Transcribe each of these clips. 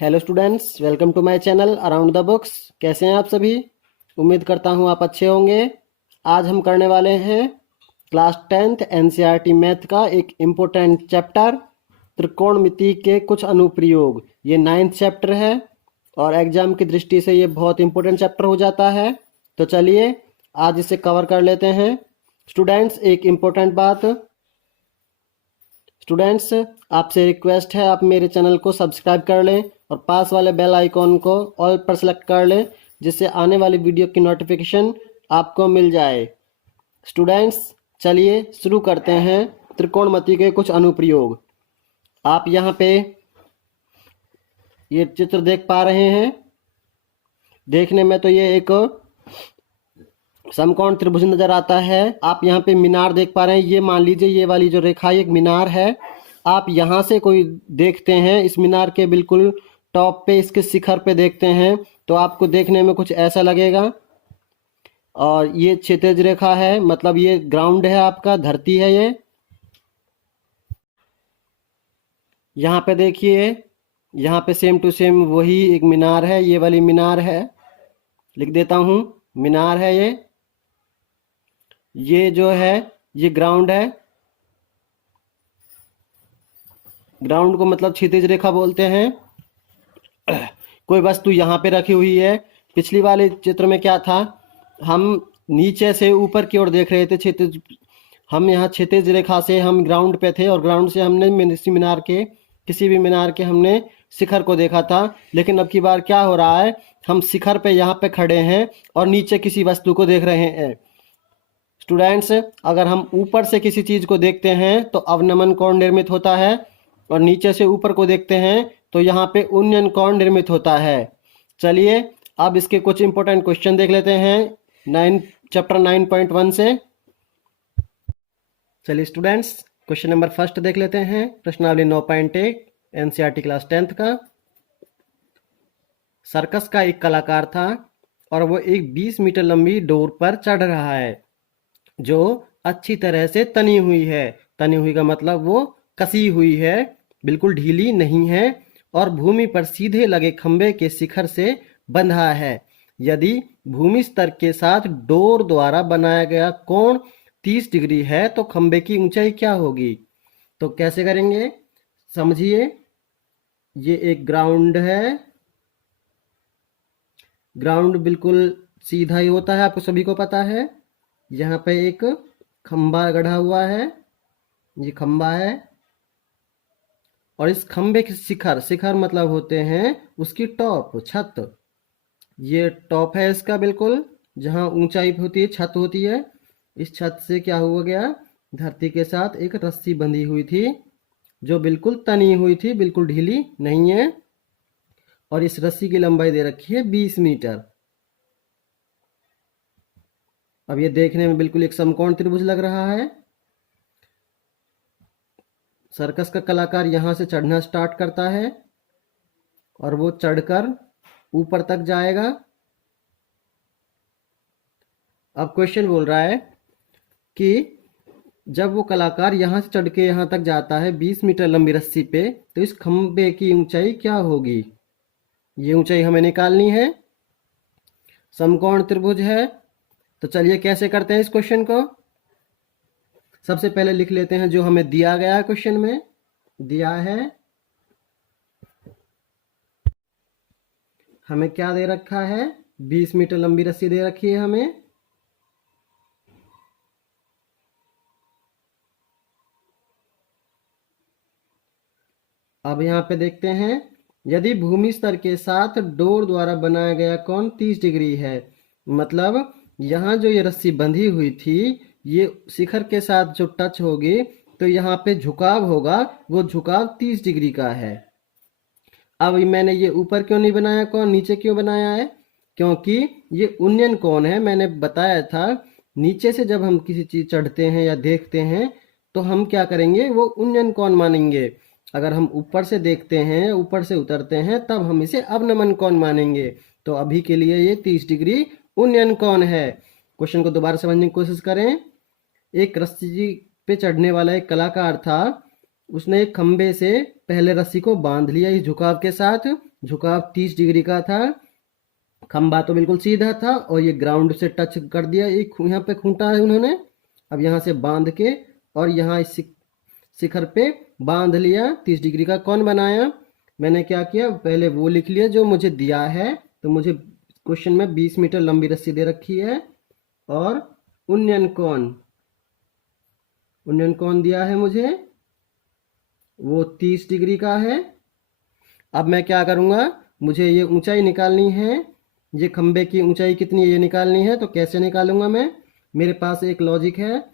Hello students, welcome to my channel around the books. कैसे हैं आप सभी? उम्मीद करता हूं आप अच्छे होंगे। आज हम करने वाले हैं क्लास 10th एनसीईआरटी मैथ का एक इम्पोर्टेंट चैप्टर, त्रिकोणमिति के कुछ अनुप्रयोग। ये 9th चैप्टर है और एग्जाम की दृष्टि से ये बहुत इंपॉर्टेंट चैप्टर हो जाता है। तो चलिए आज इसे कवर कर लेते हैं। स्टूडेंट्स, एक इम्पोर्टेंट बात, स्टूडेंट्स आपसे रिक्वेस्ट है, आप मेरे चैनल को सब्सक्राइब कर लें और पास वाले बेल आइकॉन को ऑल पर सेलेक्ट कर लें, जिससे आने वाली वीडियो की नोटिफिकेशन आपको मिल जाए। स्टूडेंट्स चलिए शुरू करते हैं त्रिकोणमिति के कुछ अनुप्रयोग। आप यहाँ पे ये चित्र देख पा रहे हैं। देखने में तो ये एक समकोण त्रिभुज नजर आता है। आप यहाँ पे मीनार देख पा रहे हैं। ये मान लीजिए ये वाली जो रेखा एक मीनार है। आप यहाँ से कोई देखते हैं, इस मीनार के बिल्कुल टॉप पे, इसके शिखर पे देखते हैं तो आपको देखने में कुछ ऐसा लगेगा। और ये क्षैतिज रेखा है, मतलब ये ग्राउंड है, आपका धरती है। ये यहाँ पे देखिए, यहाँ पे सेम टू सेम वही एक मीनार है। ये वाली मीनार है, लिख देता हूँ, मीनार है ये जो है ये ग्राउंड है। ग्राउंड को मतलब क्षैतिज रेखा बोलते हैं। कोई वस्तु यहाँ पे रखी हुई है। पिछली वाले चित्र में क्या था, हम नीचे से ऊपर की ओर देख रहे थे क्षैतिज। हम यहाँ क्षैतिज रेखा से हम ग्राउंड पे थे और ग्राउंड से हमने मीनार के, किसी भी मीनार के हमने शिखर को देखा था। लेकिन अब की बार क्या हो रहा है, हम शिखर पे यहाँ पे खड़े हैं और नीचे किसी वस्तु को देख रहे हैं। स्टूडेंट्स, अगर हम ऊपर से किसी चीज को देखते हैं तो अवनमन कोण निर्मित होता है और नीचे से ऊपर को देखते हैं तो यहाँ पे उन्नयन कोण निर्मित होता है। चलिए अब इसके कुछ इंपॉर्टेंट क्वेश्चन देख लेते हैं चैप्टर 9.1 से। चलिए स्टूडेंट्स, क्वेश्चन नंबर फर्स्ट देख लेते हैं। प्रश्नावली 9.1 एनसीईआरटी क्लास 10th का। सर्कस का एक कलाकार था और वो एक 20 मीटर लंबी डोर पर चढ़ रहा है जो अच्छी तरह से तनी हुई है। तनी हुई का मतलब वो कसी हुई है, बिल्कुल ढीली नहीं है, और भूमि पर सीधे लगे खंबे के शिखर से बंधा है। यदि भूमि स्तर के साथ डोर द्वारा बनाया गया कोण 30 डिग्री है तो खंबे की ऊंचाई क्या होगी? तो कैसे करेंगे, समझिए। ये एक ग्राउंड है। ग्राउंड बिल्कुल सीधा ही होता है, आपको सभी को पता है। यहाँ पे एक खंबा गढ़ा हुआ है, ये खंबा है, और इस खंबे के शिखर, शिखर मतलब होते हैं उसकी टॉप, छत। ये टॉप है इसका, बिल्कुल जहाँ ऊंचाई होती है, छत होती है। इस छत से क्या हुआ गया, धरती के साथ एक रस्सी बंधी हुई थी जो बिल्कुल तनी हुई थी, बिल्कुल ढीली नहीं है। और इस रस्सी की लंबाई दे रखी है 20 मीटर। अब ये देखने में बिल्कुल एक समकोण त्रिभुज लग रहा है। सर्कस का कलाकार यहां से चढ़ना स्टार्ट करता है और वो चढ़कर ऊपर तक जाएगा। अब क्वेश्चन बोल रहा है कि जब वो कलाकार यहां से चढ़ के यहां तक जाता है 20 मीटर लंबी रस्सी पे, तो इस खंबे की ऊंचाई क्या होगी? ये ऊंचाई हमें निकालनी है। समकोण त्रिभुज है, तो चलिए कैसे करते हैं इस क्वेश्चन को। सबसे पहले लिख लेते हैं जो हमें दिया गया है, क्वेश्चन में दिया है हमें क्या दे रखा है, 20 मीटर लंबी रस्सी दे रखी है हमें। अब यहाँ पे देखते हैं, यदि भूमि स्तर के साथ डोर द्वारा बनाया गया कोण 30 डिग्री है, मतलब यहाँ जो ये रस्सी बंधी हुई थी, ये शिखर के साथ जो टच होगी तो यहाँ पे झुकाव होगा, वो झुकाव 30 डिग्री का है। अब मैंने ये ऊपर क्यों नहीं बनाया कोण, नीचे क्यों बनाया है? क्योंकि ये उन्नयन कोण है। मैंने बताया था नीचे से जब हम किसी चीज चढ़ते हैं या देखते हैं तो हम क्या करेंगे, वो उन्नयन कोण मानेंगे। अगर हम ऊपर से देखते हैं, ऊपर से उतरते हैं, तब हम इसे अवनमन कोण मानेंगे। तो अभी के लिए ये 30 डिग्री उन्नयन कोण है। क्वेश्चन को दोबारा समझने की कोशिश करें। एक रस्सी पे चढ़ने वाला एक कलाकार था, उसने एक खंबे से पहले रस्सी को बांध लिया इस झुकाव के साथ। झुकाव 30 डिग्री का था। खंबा तो बिल्कुल सीधा था और ये ग्राउंड से टच कर दिया, एक यहाँ पे खूंटा है उन्होंने। अब यहाँ से बांध के और यहाँ इस शिखर पे बांध लिया। 30 डिग्री का कौन बनाया? मैंने क्या किया, पहले वो लिख लिया जो मुझे दिया है। तो मुझे क्वेश्चन में 20 मीटर लंबी रस्सी दे रखी है और उन्नयन कोण दिया है मुझे, वो 30 डिग्री का है। अब मैं क्या करूँगा, मुझे ये ऊंचाई निकालनी है, ये खंबे की ऊंचाई कितनी है ये निकालनी है। तो कैसे निकालूंगा मैं? मेरे पास एक लॉजिक है,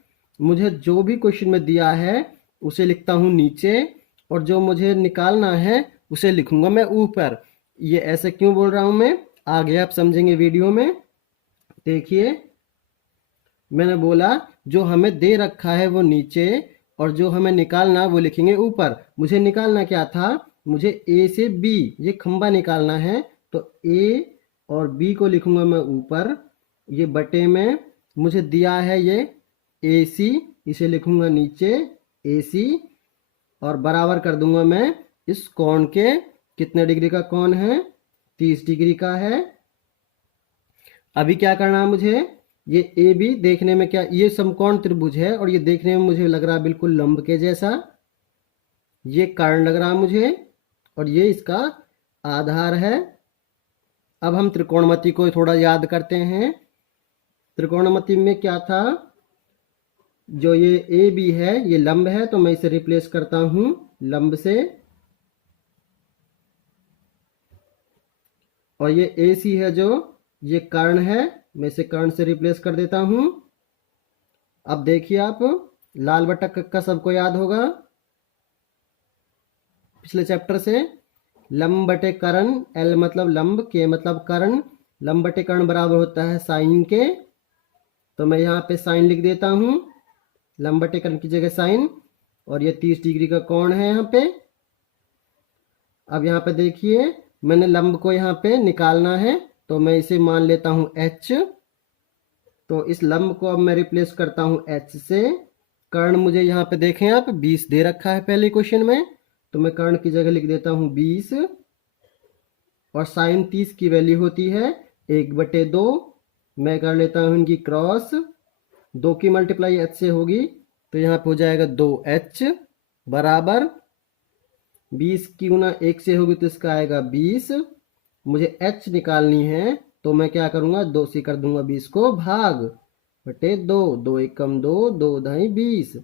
मुझे जो भी क्वेश्चन में दिया है उसे लिखता हूँ नीचे और जो मुझे निकालना है उसे लिखूंगा मैं ऊपर। ये ऐसे क्यों बोल रहा हूँ मैं, आगे आप समझेंगे वीडियो में। देखिए, मैंने बोला जो हमें दे रखा है वो नीचे और जो हमें निकालना वो लिखेंगे ऊपर। मुझे निकालना क्या था, मुझे ए से बी ये खंबा निकालना है। तो ए और बी को लिखूंगा मैं ऊपर, ये बटे में मुझे दिया है ये ए सी, इसे लिखूंगा नीचे ए सी और बराबर कर दूंगा मैं इस कोण के। कितने डिग्री का कोण है? 30 डिग्री का है। अभी क्या करना है मुझे, ये ए बी देखने में क्या, ये समकोण त्रिभुज है और ये देखने में मुझे लग रहा है बिल्कुल लंब के जैसा, ये कर्ण लग रहा है मुझे और ये इसका आधार है। अब हम त्रिकोणमिति को थोड़ा याद करते हैं। त्रिकोणमिति में क्या था, जो ये ए बी है ये लंब है तो मैं इसे रिप्लेस करता हूं लंब से, और ये ए सी है जो ये कर्ण है, मैं इसे कर्ण से रिप्लेस कर देता हूं। अब देखिए आप, लाल बटा कक्का सबको याद होगा पिछले चैप्टर से, लंब बटे कर्ण, एल मतलब लंब, के मतलब कर्ण, लंब बटे कर्ण बराबर होता है साइन के। तो मैं यहाँ पे साइन लिख देता हूँ, लंब बटे कर्ण की जगह साइन, और ये 30 डिग्री का कोण है यहाँ पे। अब यहाँ पे देखिए, मैंने लंब को यहाँ पे निकालना है तो मैं इसे मान लेता हूँ h। तो इस लंब को अब मैं रिप्लेस करता हूँ h से। कर्ण मुझे यहाँ पे देखें आप 20 दे रखा है पहले क्वेश्चन में, तो मैं कर्ण की जगह लिख देता हूँ 20, और साइन 30 की वैल्यू होती है 1/2। मैं कर लेता हूँ इनकी क्रॉस, 2 की मल्टीप्लाई h से होगी तो यहाँ पे हो जाएगा 2h बराबर 20 की गुना 1 से होगी तो इसका आएगा 20। मुझे h निकालनी है तो मैं क्या करूँगा, 2 से कर दूंगा 20 को भाग बटे 2, 2 एकम 2, 2 ढाई 20।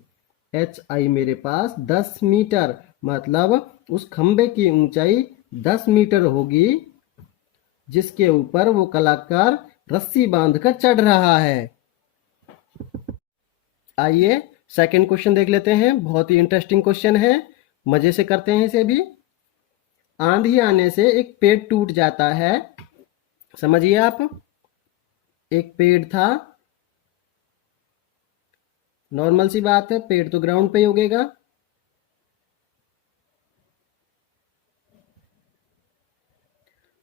h आई मेरे पास 10 मीटर, मतलब उस खंबे की ऊंचाई 10 मीटर होगी जिसके ऊपर वो कलाकार रस्सी बांधकर चढ़ रहा है। आइए सेकंड क्वेश्चन देख लेते हैं, बहुत ही इंटरेस्टिंग क्वेश्चन है, मजे से करते हैं इसे भी। आंधी आने से एक पेड़ टूट जाता है, समझिए आप। एक पेड़ था, नॉर्मल सी बात है, पेड़ तो ग्राउंड पे ही उगेगा।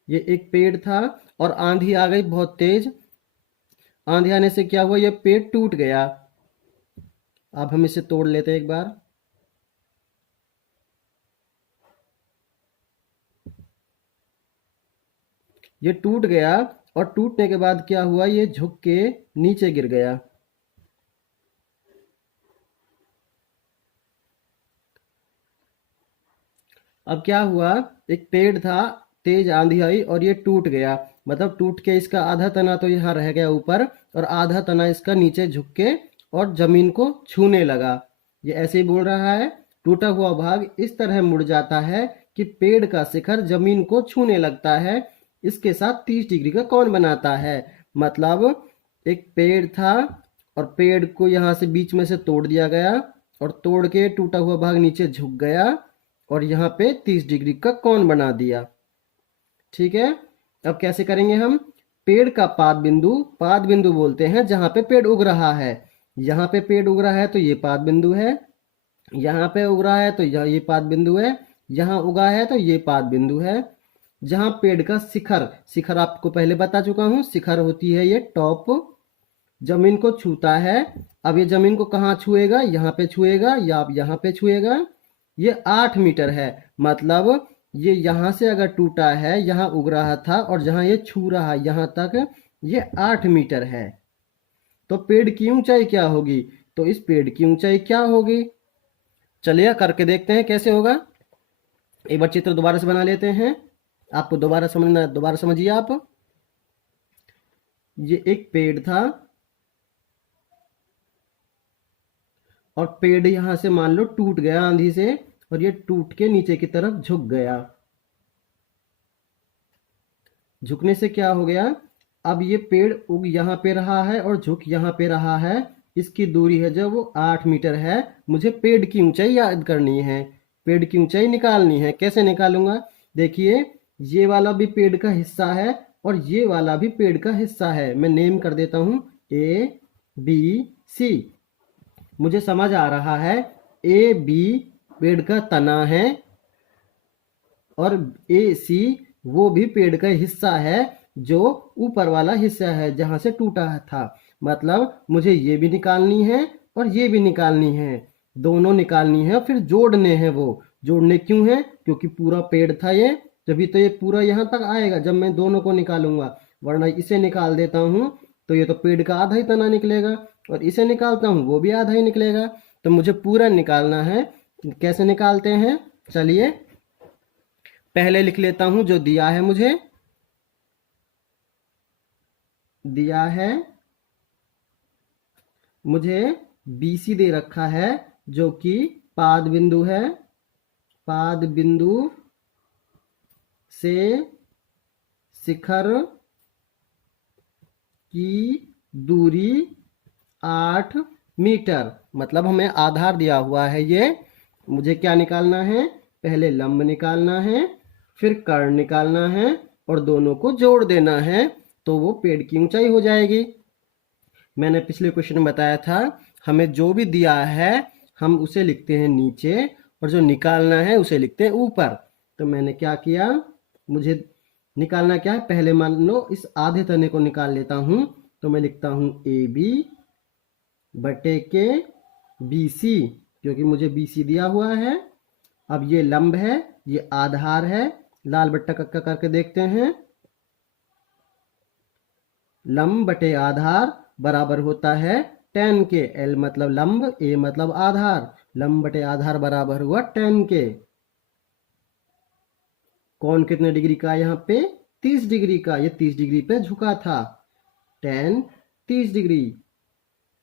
ये एक पेड़ था और आंधी आ गई बहुत तेज। आंधी आने से क्या हुआ, ये पेड़ टूट गया। अब हम इसे तोड़ लेते हैं एक बार। ये टूट गया और टूटने के बाद क्या हुआ, ये झुक के नीचे गिर गया। अब क्या हुआ, एक पेड़ था, तेज आंधी आई और ये टूट गया, मतलब टूट के इसका आधा तना तो यहाँ रह गया ऊपर और आधा तना इसका नीचे झुक के और जमीन को छूने लगा। ये ऐसे ही बोल रहा है, टूटा हुआ भाग इस तरह मुड़ जाता है कि पेड़ का शिखर जमीन को छूने लगता है, इसके साथ 30 डिग्री का कोण बनाता है। मतलब एक पेड़ था और पेड़ को यहाँ से बीच में से तोड़ दिया गया और तोड़ के टूटा हुआ भाग नीचे झुक गया और यहाँ पे 30 डिग्री का कोण बना दिया। ठीक है, अब कैसे करेंगे हम, पेड़ का पाद बिंदु बोलते हैं जहां पे पेड़ उग रहा है। यहाँ पे पेड़ उग रहा है तो ये पाद बिंदु है, यहाँ पे उग रहा है तो ये पाद बिंदु है, यहाँ उगा है तो ये पाद बिंदु है। जहां पेड़ का शिखर आपको पहले बता चुका हूं, शिखर होती है ये टॉप, जमीन को छूता है। अब ये जमीन को कहाँ छुएगा, यहाँ पे छुएगा या यहाँ पे छुएगा। ये 8 मीटर है, मतलब ये यहाँ से अगर टूटा है, यहाँ उग रहा था, और जहाँ ये छू रहा है यहाँ तक, ये 8 मीटर है। तो पेड़ की ऊंचाई क्या होगी? तो इस पेड़ की ऊंचाई क्या होगी? चलिए करके देखते हैं कैसे होगा। एक बार चित्र दोबारा से बना लेते हैं। आपको दोबारा समझना, दोबारा समझिए आप। ये एक पेड़ था और पेड़ यहां से मान लो टूट गया आंधी से, और ये टूट के नीचे की तरफ झुक गया। झुकने से क्या हो गया? अब ये पेड़ उग यहाँ पे रहा है और झुक यहाँ पे रहा है। इसकी दूरी है जब वो 8 मीटर है। मुझे पेड़ की ऊंचाई याद करनी है, पेड़ की ऊंचाई निकालनी है। कैसे निकालूंगा? देखिए, ये वाला भी पेड़ का हिस्सा है और ये वाला भी पेड़ का हिस्सा है। मैं नेम कर देता हूं ए बी सी। मुझे समझ आ रहा है ए बी पेड़ का तना है और ए सी वो भी पेड़ का हिस्सा है, जो ऊपर वाला हिस्सा है जहां से टूटा था। मतलब मुझे ये भी निकालनी है और ये भी निकालनी है, दोनों निकालनी है और फिर जोड़ने हैं। वो जोड़ने क्यों है? क्योंकि पूरा पेड़ था ये, तभी तो ये पूरा यहाँ तक आएगा जब मैं दोनों को निकालूंगा। वरना इसे निकाल देता हूँ तो ये तो पेड़ का आधा ही तना निकलेगा, और इसे निकालता हूँ वो भी आधा ही निकलेगा। तो मुझे पूरा निकालना है। कैसे निकालते हैं? चलिए पहले लिख लेता हूं जो दिया है मुझे। दिया है मुझे BC दे रखा है, जो कि पाद बिंदु है। पाद बिंदु से शिखर की दूरी 8 मीटर। मतलब हमें आधार दिया हुआ है ये। मुझे क्या निकालना है? पहले लंब निकालना है, फिर कर्ण निकालना है और दोनों को जोड़ देना है, तो वो पेड़ की ऊंचाई हो जाएगी। मैंने पिछले क्वेश्चन में बताया था, हमें जो भी दिया है हम उसे लिखते हैं नीचे और जो निकालना है उसे लिखते हैं ऊपर। तो मैंने क्या किया, मुझे निकालना क्या है? पहले मान लो इस आधे तने को निकाल लेता हूं। तो मैं लिखता हूं AB बटे के BC, क्योंकि मुझे BC दिया हुआ है। अब ये लंब है, ये आधार है। लाल बट्टा कक्का करके देखते हैं। लंब बटे आधार बराबर होता है tan के। L मतलब लंब, A मतलब आधार। लंब बटे आधार बराबर हुआ tan के। कौन कितने डिग्री का? यहाँ पे 30 डिग्री का। ये 30 डिग्री पे झुका था। tan 30 degree.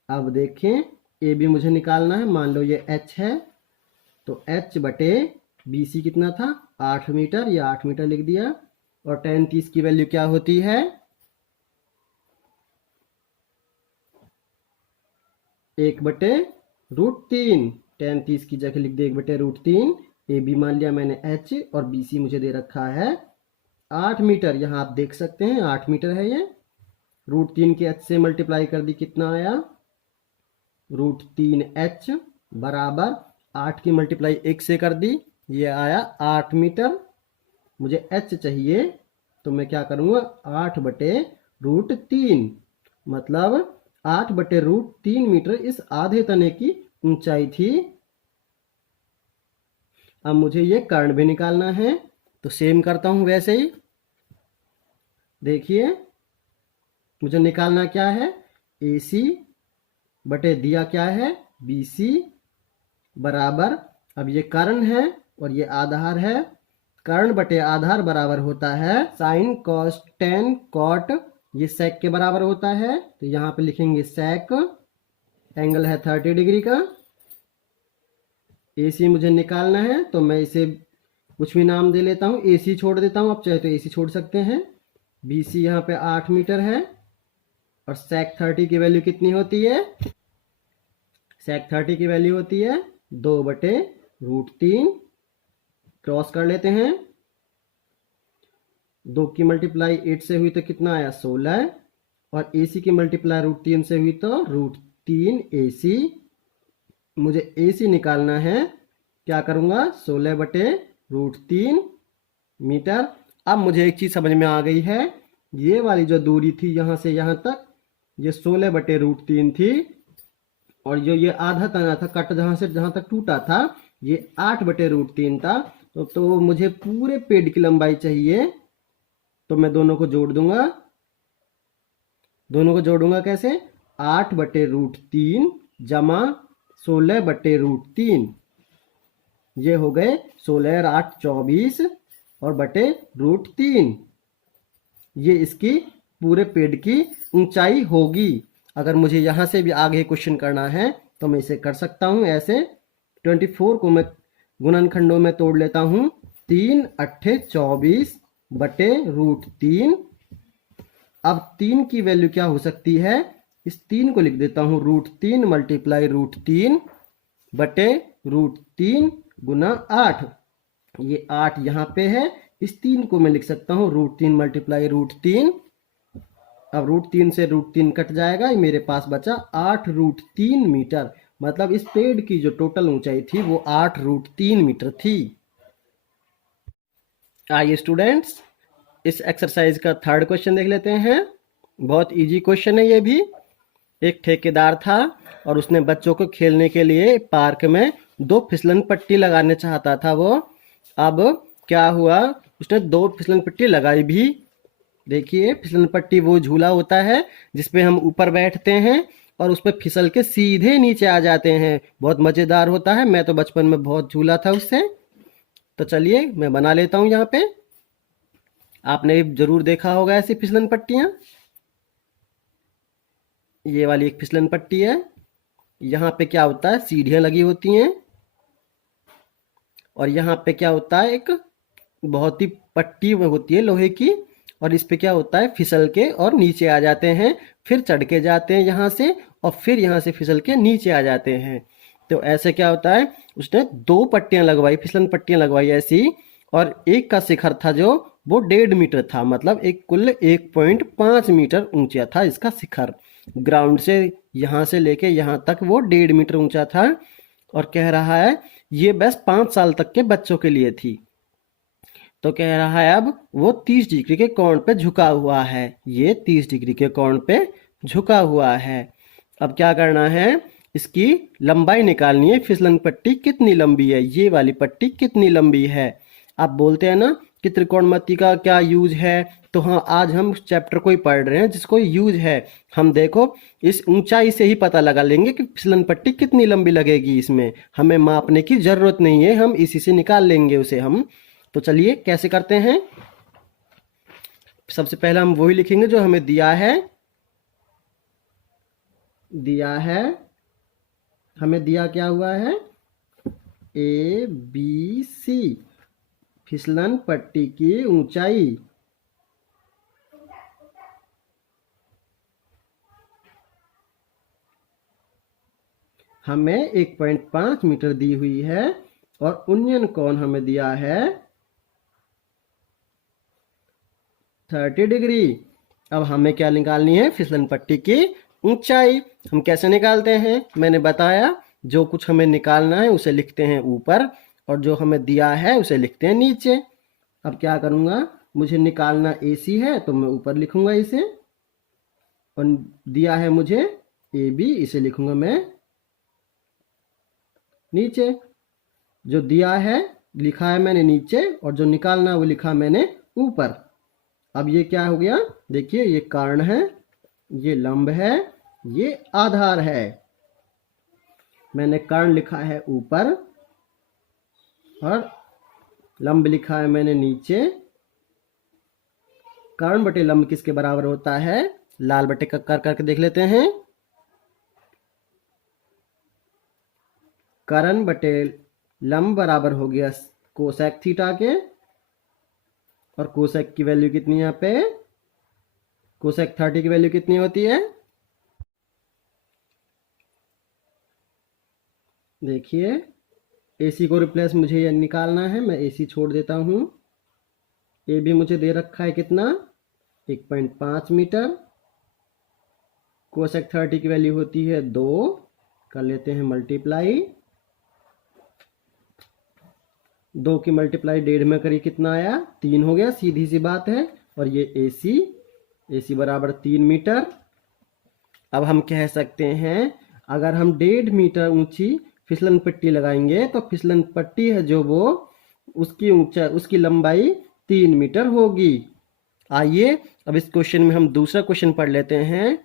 अब देखें, ए बी मुझे निकालना है। मान लो ये H है, तो H बटे BC कितना था? 8 मीटर। या 8 मीटर लिख दिया। और tan 30 की वैल्यू क्या होती है? 1/√3। tan 30 की जगह लिख दे 1/√3। ए बी मान लिया मैंने H और BC मुझे दे रखा है 8 मीटर। यहाँ आप देख सकते हैं 8 मीटर है ये। √3 के H से मल्टीप्लाई कर दी, कितना आया? √3H बराबर 8 की मल्टीप्लाई 1 से कर दी, ये आया 8 मीटर। मुझे H चाहिए, तो मैं क्या करूँगा? 8/√3, मतलब 8/√3 मीटर इस आधे तने की ऊंचाई थी। अब मुझे ये कर्ण भी निकालना है, तो सेम करता हूं वैसे ही। देखिए, मुझे निकालना क्या है? AC बटे दिया क्या है? BC बराबर, अब ये कर्ण है और ये आधार है। कर्ण बटे आधार बराबर होता है साइन कॉस टेन कॉट। ये सेक के बराबर होता है, तो यहाँ पे लिखेंगे सेक। एंगल है 30 डिग्री का। AC मुझे निकालना है, तो मैं इसे कुछ भी नाम दे लेता हूँ। AC छोड़ देता हूँ, आप चाहे तो AC छोड़ सकते हैं। BC यहाँ पे 8 मीटर है और सेक 30 की वैल्यू कितनी होती है? सेक 30 की वैल्यू होती है 2/√3। क्रॉस कर लेते हैं। 2 की मल्टीप्लाई 8 से हुई तो कितना आया? 16। और AC की मल्टीप्लाई √3 से हुई तो √3 AC। मुझे AC निकालना है, क्या करूंगा? 16/√3 मीटर। अब मुझे एक चीज समझ में आ गई है, ये वाली जो दूरी थी यहां से यहां तक, ये 16/√3 थी। और जो ये आधा तना था, कट जहां से जहां तक टूटा था, ये 8/√3 था। तो मुझे पूरे पेड़ की लंबाई चाहिए, तो मैं दोनों को जोड़ दूंगा। दोनों को जोड़ूंगा कैसे? 8/√3 जमा 16/√3, ये हो गए 16 और 8 24 और /√3। ये इसकी पूरे पेड़ की ऊंचाई होगी। अगर मुझे यहाँ से भी आगे क्वेश्चन करना है तो मैं इसे कर सकता हूँ ऐसे। 24 को मैं गुणनखंडों में तोड़ लेता हूँ। 3 अट्ठे 24/√3। अब 3 की वैल्यू क्या हो सकती है? इस 3 को लिख देता हूँ √3 मल्टीप्लाई √3 /√3 गुना 8। ये 8 यहाँ पे है, इस 3 को मैं लिख सकता हूँ √3 मल्टीप्लाई √3। अब √3 से √3 कट जाएगा, मेरे पास बचा 8√3 मीटर। मतलब इस पेड़ की जो टोटल ऊंचाई थी वो 8√3 मीटर थी। आइए स्टूडेंट्स, इस एक्सरसाइज का थर्ड क्वेश्चन देख लेते हैं। बहुत इजी क्वेश्चन है ये भी। एक ठेकेदार था और उसने बच्चों को खेलने के लिए पार्क में 2 फिसलन पट्टी लगाने चाहता था वो। अब क्या हुआ, उसने 2 फिसलन पट्टी लगाई भी। देखिए, फिसलन पट्टी वो झूला होता है जिसपे हम ऊपर बैठते हैं और उस पर फिसल के सीधे नीचे आ जाते हैं। बहुत मज़ेदार होता है, मैं तो बचपन में बहुत झूला था उससे। तो चलिए मैं बना लेता हूँ। यहाँ पे आपने जरूर देखा होगा ऐसी फिसलन पट्टियाँ। ये वाली एक फिसलन पट्टी है। यहाँ पे क्या होता है, सीढ़ियाँ लगी होती हैं और यहाँ पे क्या होता है, एक बहुत ही पट्टी होती है लोहे की, और इस पे क्या होता है, फिसल के और नीचे आ जाते हैं, फिर चढ़ के जाते हैं यहाँ से और फिर यहाँ से फिसल के नीचे आ जाते हैं। तो ऐसे क्या होता है, उसने 2 पट्टियाँ लगवाई, फिसलन पट्टियाँ लगवाई ऐसी, और एक का शिखर था जो वो 1.5 मीटर था। मतलब एक कुल 1.5 मीटर ऊंचा था इसका शिखर। ग्राउंड से यहाँ से लेके यहाँ तक वो 1.5 मीटर ऊंचा था। और कह रहा है ये बस 5 साल तक के बच्चों के लिए थी। तो कह रहा है अब वो 30 डिग्री के कोण पे झुका हुआ है। ये 30 डिग्री के कोण पे झुका हुआ है। अब क्या करना है, इसकी लंबाई निकालनी है। फिसलन पट्टी कितनी लंबी है, ये वाली पट्टी कितनी लंबी है। आप बोलते हैं ना कि त्रिकोणमिति का क्या यूज है, तो हाँ, आज हम उस चैप्टर को ही पढ़ रहे हैं जिसको यूज है। हम देखो इस ऊंचाई से ही पता लगा लेंगे कि फिसलन पट्टी कितनी लंबी लगेगी। इसमें हमें मापने की जरूरत नहीं है, हम इसी से निकाल लेंगे उसे हम। तो चलिए कैसे करते हैं। सबसे पहले हम वही लिखेंगे जो हमें दिया है। हमें दिया क्या हुआ है, ABC, फिसलन पट्टी की ऊंचाई। हमें 1.5 मीटर दी हुई है और उन्नयन कोण हमें दिया है 30 डिग्री। अब हमें क्या निकालनी है, फिसलन पट्टी की ऊंचाई। हम कैसे निकालते हैं, मैंने बताया। जो कुछ हमें निकालना है उसे लिखते हैं ऊपर और जो हमें दिया है उसे लिखते हैं नीचे। अब क्या करूँगा, मुझे निकालना AC है तो मैं ऊपर लिखूंगा इसे, और दिया है मुझे AB, इसे लिखूंगा मैं नीचे। जो दिया है लिखा है मैंने नीचे और जो निकालना वो लिखा मैंने ऊपर। अब ये क्या हो गया, देखिए ये कर्ण है, ये लंब है, ये आधार है। मैंने कर्ण लिखा है ऊपर और लंब लिखा है मैंने नीचे। कर्ण बटे लंब किसके बराबर होता है, लाल बटे कक्कर करके देख लेते हैं। कर्ण बटे लंब बराबर हो गया कोसेक थीटा के, और कोसेक की वैल्यू कितनी यहाँ पे, कोसेक 30 की वैल्यू कितनी होती है, देखिए AC को रिप्लेस मुझे ये निकालना है, मैं AC छोड़ देता हूँ। AB मुझे दे रखा है कितना, 1.5 मीटर। कोसेक 30 की वैल्यू होती है 2, कर लेते हैं मल्टीप्लाई। 2 की मल्टीप्लाई 1.5 में करिए कितना आया, 3 हो गया, सीधी सी बात है। और ये AC बराबर 3 मीटर। अब हम कह सकते हैं अगर हम 1.5 मीटर ऊंची फिसलन पट्टी लगाएंगे तो फिसलन पट्टी है जो वो उसकी लंबाई 3 मीटर होगी। आइए अब इस क्वेश्चन में हम दूसरा क्वेश्चन पढ़ लेते हैं।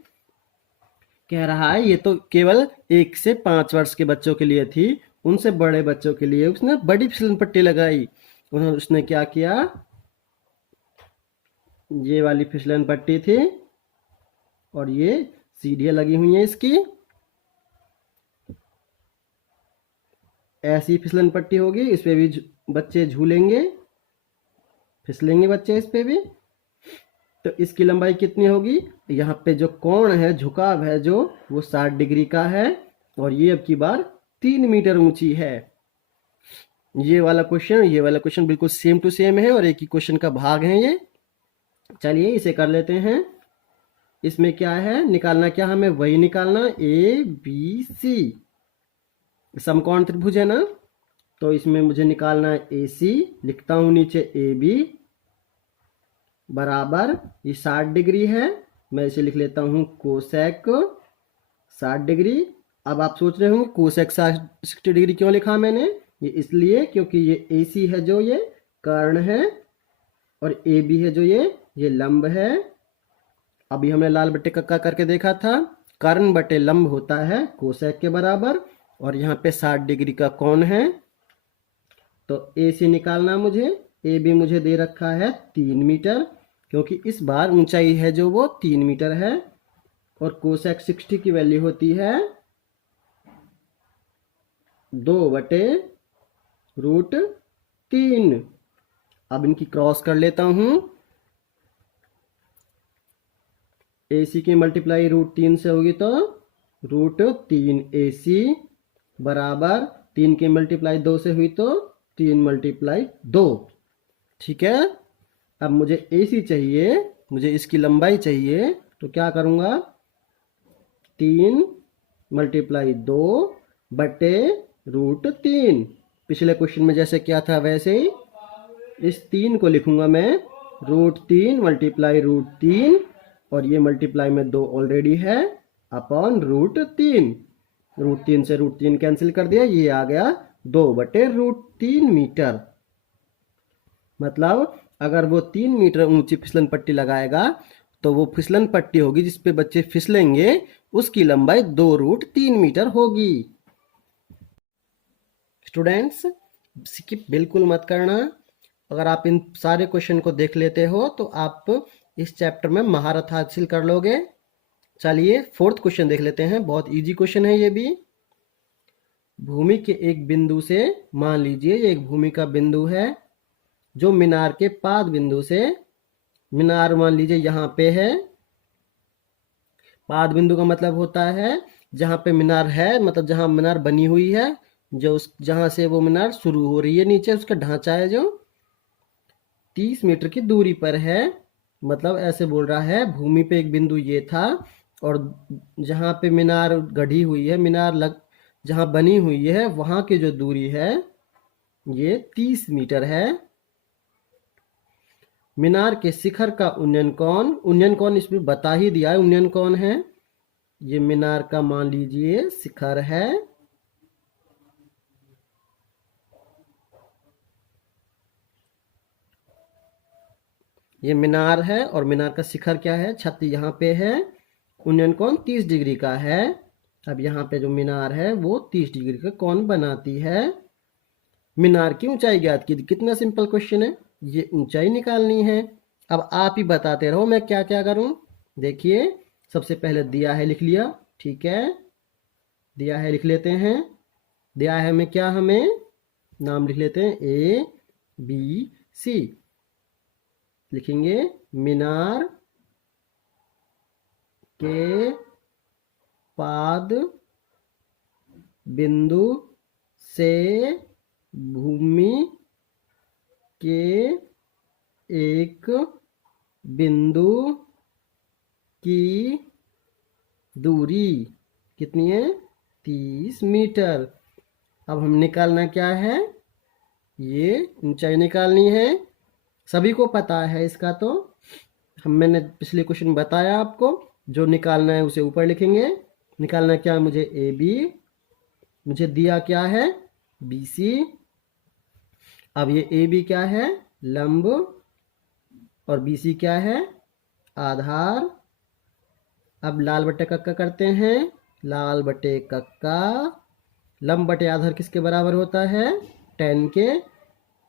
कह रहा है, ये तो केवल 1 से 5 वर्ष के बच्चों के लिए थी, उनसे बड़े बच्चों के लिए उसने बड़ी फिसलन पट्टी लगाई। उसने क्या किया, ये वाली फिसलन पट्टी थी और ये सीढ़ियाँ लगी हुई हैं इसकी, ऐसी फिसलन पट्टी होगी, इस पे भी बच्चे झूलेंगे, फिसलेंगे बच्चे इस पे भी। तो इसकी लंबाई कितनी होगी, यहाँ पे जो कोण है, झुकाव है जो, वो 60 डिग्री का है और ये अब की बार 3 मीटर ऊंची है। ये वाला क्वेश्चन बिल्कुल सेम टू सेम है और एक ही क्वेश्चन का भाग है ये। चलिए इसे कर लेते हैं। इसमें क्या है, निकालना क्या, हमें वही निकालना, ए बी सी, समकोण त्रिभुज है ना, तो इसमें मुझे निकालना है ए सी। लिखता हूं नीचे ए बी बराबर, ये 60 डिग्री है, मैं इसे लिख लेता हूं कोसेक 60 डिग्री। अब आप सोच रहे होंगे कोसेक 60 डिग्री क्यों लिखा मैंने, ये इसलिए क्योंकि ये ए सी है जो ये कर्ण है और ए बी है जो ये लंब है। अभी हमने लाल बट्टे कक्का करके देखा था, कर्ण बटे लंब होता है कोसेक के बराबर और यहाँ पे 60 डिग्री का कोण है। तो ए सी निकालना मुझे, ए बी मुझे दे रखा है 3 मीटर, क्योंकि इस बार ऊंचाई है जो वो 3 मीटर है और कोसेक 60 की वैल्यू होती है 2/√3। अब इनकी क्रॉस कर लेता हूं, ए सी की मल्टीप्लाई √3 से होगी तो √3 AC बराबर 3 की मल्टीप्लाई 2 से हुई तो 3 × 2। ठीक है, अब मुझे ए सी चाहिए, मुझे इसकी लंबाई चाहिए, तो क्या करूँगा, 3 × 2 बटे √3। पिछले क्वेश्चन में जैसे क्या था वैसे ही इस 3 को लिखूंगा मैं √3 × √3 और ये मल्टीप्लाई में 2 ऑलरेडी है अपॉन √3। √3 से √3 कैंसिल कर दिया, ये आ गया 2/√3 मीटर। मतलब अगर वो 3 मीटर ऊंची फिसलन पट्टी लगाएगा तो वो फिसलन पट्टी होगी जिसपे बच्चे फिसलेंगे, उसकी लंबाई 2√3 मीटर होगी। स्टूडेंट्स स्किप बिल्कुल मत करना, अगर आप इन सारे क्वेश्चन को देख लेते हो तो आप इस चैप्टर में महारत हासिल कर लोगे। चलिए 4th क्वेश्चन देख लेते हैं, बहुत इजी क्वेश्चन है ये भी। भूमि के एक बिंदु से, मान लीजिए ये एक भूमि का बिंदु है जो मीनार के पाद बिंदु से, मीनार मान लीजिए यहाँ पे है, पाद बिंदु का मतलब होता है जहाँ पे मीनार है, मतलब जहाँ मीनार बनी हुई है, जो उस जहाँ से वो मीनार शुरू हो रही है नीचे उसका ढांचा है जो 30 मीटर की दूरी पर है। मतलब ऐसे बोल रहा है भूमि पे एक बिंदु ये था और जहाँ पे मीनार गढ़ी हुई है, जहाँ बनी हुई है वहाँ की जो दूरी है ये 30 मीटर है। मीनार के शिखर का उन्नयन कोण इसमें बता ही दिया है, उन्नयन कोण है, ये मीनार का मान लीजिए शिखर है, ये मीनार है और मीनार का शिखर क्या है, छत यहाँ पे है, उन्नयन कोण 30 डिग्री का है। अब यहाँ पे जो मीनार है वो 30 डिग्री का कोण बनाती है। मीनार की ऊंचाई ज्ञात की, कितना सिंपल क्वेश्चन है, ये ऊंचाई निकालनी है। अब आप ही बताते रहो मैं क्या क्या करूं। देखिए सबसे पहले दिया है लिख लिया, ठीक है, दिया है लिख लेते हैं। दिया है हमें क्या, हमें नाम लिख लेते हैं ए बी सी, लिखेंगे मीनार के पाद बिंदु से भूमि के एक बिंदु की दूरी कितनी है, 30 मीटर। अब हम निकालना क्या है, ये ऊंचाई निकालनी है, सभी को पता है इसका, तो मैंने पिछले क्वेश्चन बताया आपको, जो निकालना है उसे ऊपर लिखेंगे। निकालना क्या है मुझे, ए बी, मुझे दिया क्या है बी सी। अब ये ए बी क्या है, लंब, और बी सी क्या है, आधार। अब लाल बटे कक्का करते हैं, लाल बटे कक्का, लंब बटे आधार किसके बराबर होता है, 10 के।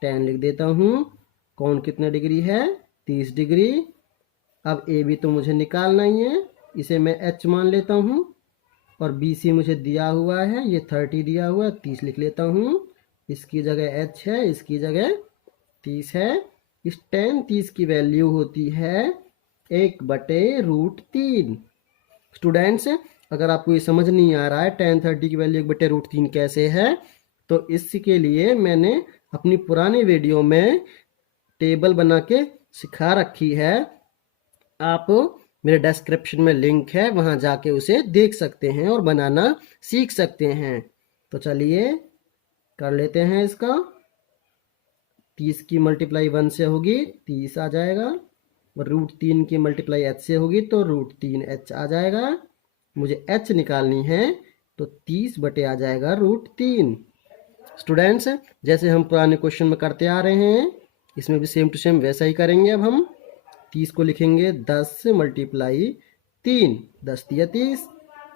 10 लिख देता हूँ। कौन कितने डिग्री है, 30 डिग्री। अब ए बी तो मुझे निकालना ही है, इसे मैं एच मान लेता हूँ, और बी सी मुझे दिया हुआ है, ये 30 दिया हुआ है, 30 लिख लेता हूँ। इसकी जगह एच है, इसकी जगह 30 है। इस टेन 30 की वैल्यू होती है 1/√3। स्टूडेंट्स, अगर आपको ये समझ नहीं आ रहा है टेन 30 की वैल्यू 1/√3 कैसे है, तो इसके लिए मैंने अपनी पुरानी वीडियो में टेबल बना के सिखा रखी है। आप मेरे डिस्क्रिप्शन में लिंक है, वहां जाके उसे देख सकते हैं और बनाना सीख सकते हैं। तो चलिए कर लेते हैं इसका। 30 की मल्टीप्लाई 1 से होगी 30 आ जाएगा, और √3 की मल्टीप्लाई h से होगी तो √3h आ जाएगा। मुझे h निकालनी है, तो 30 बटे आ जाएगा √3। स्टूडेंट्स, जैसे हम पुराने क्वेश्चन में करते आ रहे हैं, इसमें भी सेम टू सेम वैसा ही करेंगे। अब हम 30 को लिखेंगे 10 मल्टीप्लाई 3, 10 दिया 30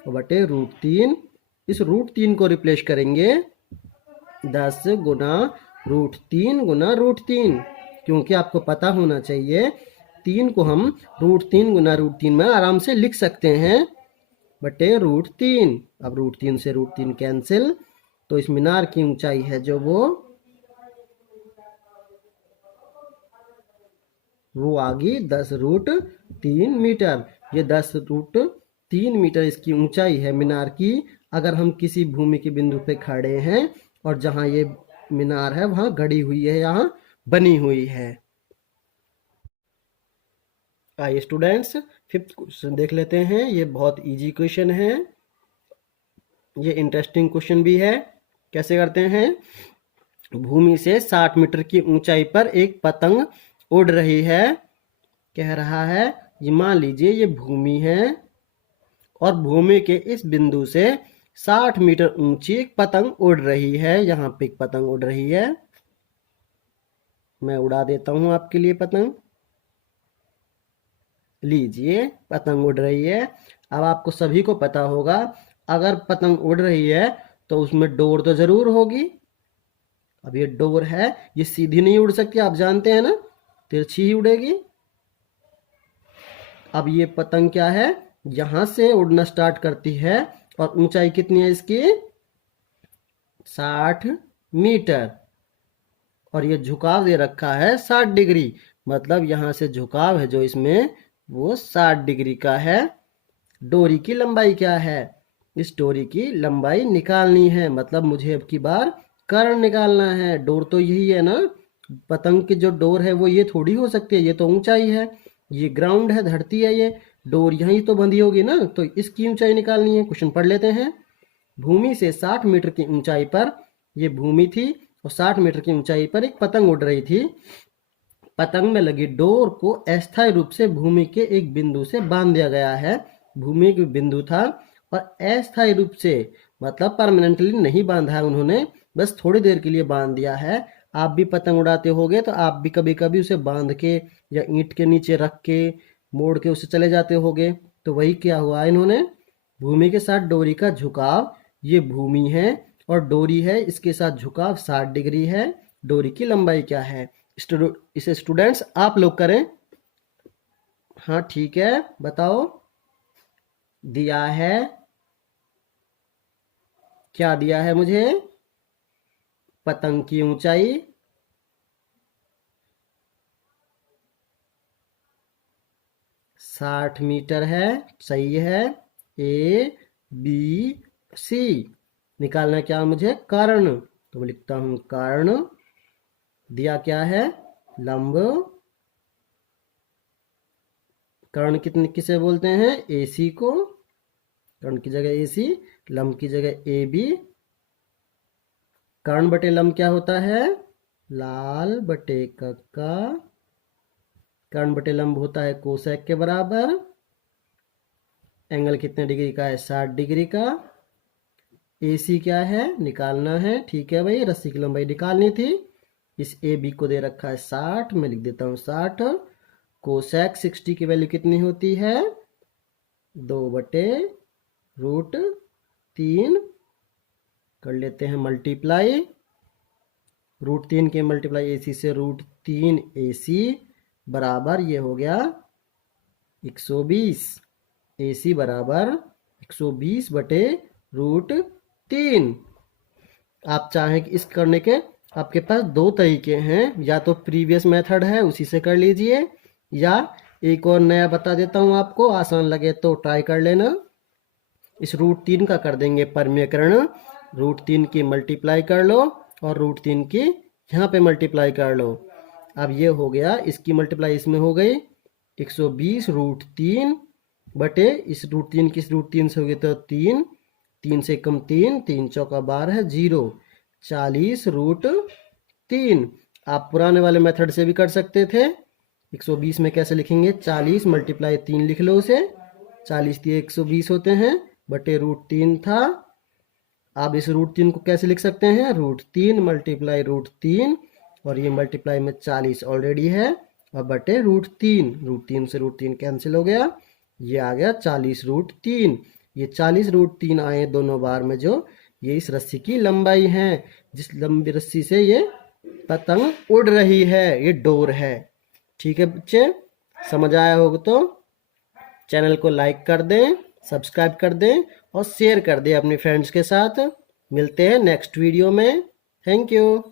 बटे √3। इस √3 को रिप्लेस करेंगे 10 गुना √3 गुना √3, क्योंकि आपको पता होना चाहिए 3 को हम √3 गुना √3 में आराम से लिख सकते हैं, बटे √3। अब √3 से √3 कैंसिल, तो इस मीनार की ऊंचाई है जो वो आ गई 10√3 मीटर। ये 10√3 मीटर इसकी ऊंचाई है मीनार की। अगर हम किसी भूमि के बिंदु पे खड़े हैं और जहां ये मीनार है वहां गड़ी हुई है, यहाँ बनी हुई है। आइए स्टूडेंट्स, फिफ्थ क्वेश्चन देख लेते हैं। ये बहुत इजी क्वेश्चन है, ये इंटरेस्टिंग क्वेश्चन भी है। कैसे करते हैं, भूमि से 60 मीटर की ऊंचाई पर एक पतंग उड़ रही है। कह रहा है, ये मान लीजिए ये भूमि है, और भूमि के इस बिंदु से 60 मीटर ऊंची एक पतंग उड़ रही है। यहाँ पे एक पतंग उड़ रही है, मैं उड़ा देता हूं आपके लिए पतंग। लीजिए, पतंग उड़ रही है। अब आपको सभी को पता होगा, अगर पतंग उड़ रही है तो उसमें डोर तो जरूर होगी। अब ये डोर है, ये सीधी नहीं उड़ सकती, आप जानते हैं ना, तिरछी ही उड़ेगी। अब ये पतंग क्या है, यहां से उड़ना स्टार्ट करती है, और ऊंचाई कितनी है इसकी, 60 मीटर, और ये झुकाव दे रखा है 60 डिग्री। मतलब यहां से झुकाव है जो इसमें, वो 60 डिग्री का है। डोरी की लंबाई क्या है, इस डोरी की लंबाई निकालनी है। मतलब मुझे अब की बार कर्ण निकालना है। डोर तो यही है ना, पतंग की जो डोर है वो ये थोड़ी हो सकती है, ये तो ऊंचाई है, ये ग्राउंड है, धरती है, ये डोर यहीं तो बंधी होगी ना, तो इसकी ऊंचाई निकालनी है। क्वेश्चन पढ़ लेते हैं। भूमि से 60 मीटर की ऊंचाई पर, ये भूमि थी, और 60 मीटर की ऊंचाई पर एक पतंग उड़ रही थी। पतंग में लगी डोर को अस्थायी रूप से भूमि के एक बिंदु से बांध दिया गया है। भूमि के बिंदु था, और अस्थायी रूप से मतलब परमानेंटली नहीं बांधा है उन्होंने, बस थोड़ी देर के लिए बांध दिया है। आप भी पतंग उड़ाते होगे तो आप भी कभी कभी उसे बांध के या ईंट के नीचे रख के मोड़ के उसे चले जाते होगे। तो वही क्या हुआ, इन्होंने भूमि के साथ डोरी का झुकाव, ये भूमि है और डोरी है, इसके साथ झुकाव 60 डिग्री है। डोरी की लंबाई क्या है, इसे स्टूडेंट्स आप लोग करें। हाँ ठीक है, बताओ। दिया है, क्या दिया है मुझे, पतंग की ऊंचाई 60 मीटर है, सही है। ए बी सी निकालना क्या मुझे, कर्ण, तो मैं लिखता हूं कर्ण। दिया क्या है, लंब। कर्ण कितने किसे बोलते हैं, एसी को। कर्ण की जगह एसी, लंब की जगह ए बी। कर्ण बटे लंब क्या होता है, लाल बटे कक्का। कर्ण बटे लंब होता है कोसेक के बराबर। एंगल कितने डिग्री का है, 60 डिग्री का। एसी क्या है, निकालना है, ठीक है भाई, रस्सी की लंबाई निकालनी थी। इस ए बी को दे रखा है 60, मैं लिख देता हूँ 60। कोसेक 60 की वैल्यू कितनी होती है? 2/√3। कर लेते हैं मल्टीप्लाई। √3 के मल्टीप्लाई AC से √3 AC बराबर ये हो गया 120। AC बराबर 120/√3। आप चाहें कि इस करने के आपके पास दो तरीके हैं, या तो प्रीवियस मेथड है उसी से कर लीजिए, या एक और नया बता देता हूँ आपको, आसान लगे तो ट्राई कर लेना। इस √3 का कर देंगे परमीयकरण। √3 की मल्टीप्लाई कर लो और √3 की यहाँ पे मल्टीप्लाई कर लो। अब ये हो गया, इसकी मल्टीप्लाई इसमें हो गई 120√3 बटे इस √3 की √3 से हो गई तो 3, 3 से कम 3, 3 चौका 12 है 0, 40√3। आप पुराने वाले मेथड से भी कर सकते थे। 120 में कैसे लिखेंगे? 40 मल्टीप्लाई 3 लिख लो उसे, 40 दिए 120 होते हैं बटे √3 था। आप इस √3 को कैसे लिख सकते हैं? √3 मल्टीप्लाई √3 और ये मल्टीप्लाई में 40 ऑलरेडी है और बटे √3, √3 से √3 कैंसिल हो गया, ये आ गया 40√3। ये 40√3 आए दोनों बार में, जो ये इस रस्सी की लंबाई है, जिस लंबी रस्सी से ये पतंग उड़ रही है, ये डोर है। ठीक है बच्चे, समझ आया होगा तो चैनल को लाइक कर दें, सब्सक्राइब कर दें और शेयर कर दें अपने फ्रेंड्स के साथ। मिलते हैं नेक्स्ट वीडियो में। Thank you.